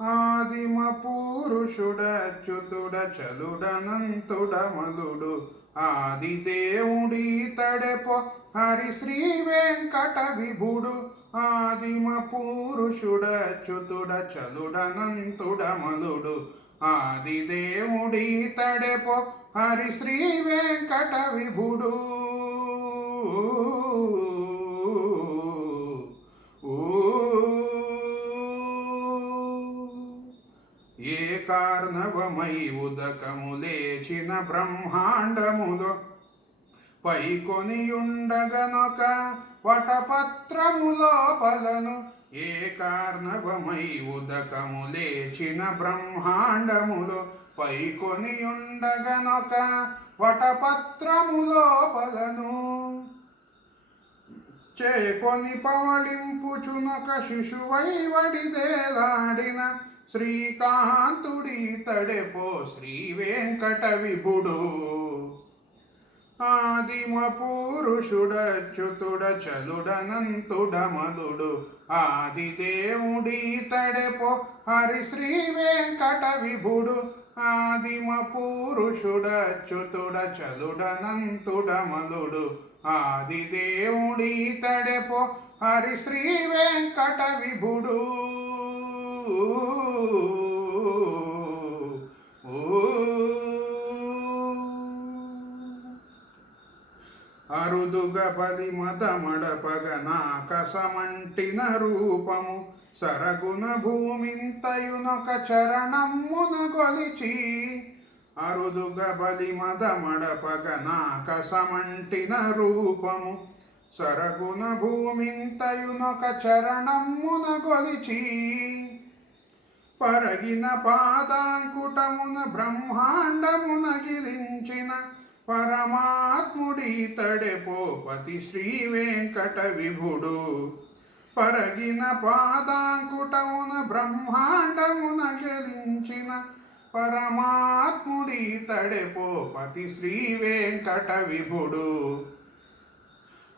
ఆదిమ పురుషుడచ్యుతుడ చలుడనంతుడమలుడు ఆదిదేవుడీతడెపో హరి శ్రీ వెంకట విభుడు. ఆదిమ పురుషుడచ్యుతుడ చలుడనంతుడమలుడు ఆదిదేవుడీతడెపో హరి శ్రీ వెంకట విభుడు. ఏ కార్ణవమై ఉదకము లేచిన బ్రహ్మాండములో పైకొనియుండగనొక వటపత్రము లోపలను. ఏ కార్ణవమై ఉదకము లేచిన బ్రహ్మాండములో పైకొనియుండగనొక వటపత్రము లోపలను. చేకొని పవళింపుచునొక శిశువై వడిదేలాడిన శ్రీకాంతుడీతడెపో శ్రీ వెంకట విభుడు. ఆదిమ పురుషుడచ్యుతుడ చలుడనంతుడమలుడు ఆదిదేవుడీతడెపో హరి శ్రీ వెంకట విభుడు. ఆదిమ పురుషుడచ్యుతుడ చలుడనంతుడమలుడు ఆదిదేవుడీతడెపో హరి శ్రీ వెంకట విభుడు. అరుదుగ బలి మదమడపగ నాకసమంటిన రూపము సరగున భూమింతయునొక చరణమ్మున గొలిచి. అరుదుగ బలి మదమడపగ నాకసమంటిన రూపము సరగున భూమింతయునొక చరణమ్మున గొలిచి. పరగిన పాదాంకుటమున బ్రహ్మాండమున గిలించిన పరమాత్ముడీతడెపో పతి శ్రీ వెంకట విభుడు. పరగిన పాదాంకుటమున బ్రహ్మాండమున గెలించిన పరమాత్ముడీతడెపో పతి శ్రీ వెంకట విభుడు.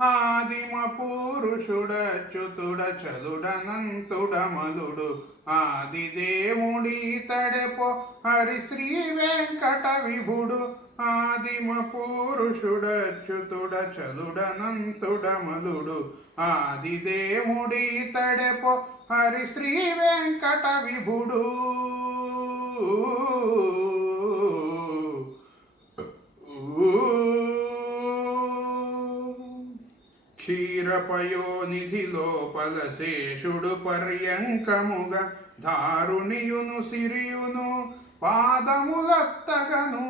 ఆదిమ పురుషుడచ్యుతుడ చలుడనంతుడమలుడు ఆదిదేవుడీతడెపో హరి శ్రీ వెంకట విభుడు. ఆదిమ పురుషుడచ్యుతుడ చలుడనంతుడమలుడు ఆదిదేవుడీతడెపో హరి శ్రీ వెంకట విభుడు. క్షీరపయోనిధి లోపల శేషుడు పర్యంకముగా ధారుణియును సిరియును పాదములత్తగను.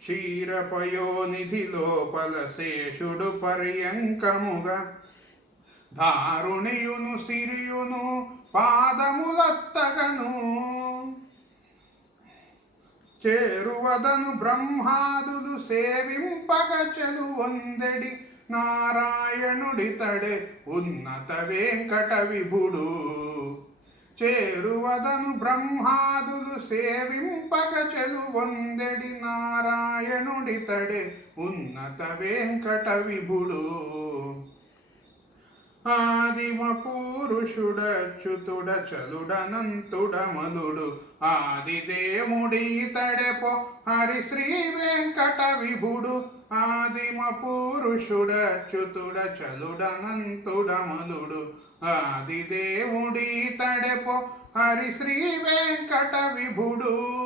క్షీరపయోనిధి లోపల శేషుడు పర్యంకముగా ధారుణియును సిరియును పాదములత్తగను. చేరువదను బ్రహ్మాదులు సేవింపగ చెలువొందెడి నారాయణుడితడే ఉన్నత వెంకట విభుడు. చేరువదను బ్రహ్మాదులు సేవింపగ చెలువొందెడి నారాయణుడితడే ఉన్నత వెంకట విభుడు. ఆదిమ పురుషుడచ్యుతుడ చలుడనంతుడమలుడు ఆదిదేవుడీతడెపో హరి శ్రీ వెంకట విభుడు. ఆదిమ పురుషుడచ్యుతుడ చలుడనంతుడమలుడు ఆదిదేవుడీతడెపో హరి శ్రీ వెంకట విభుడు.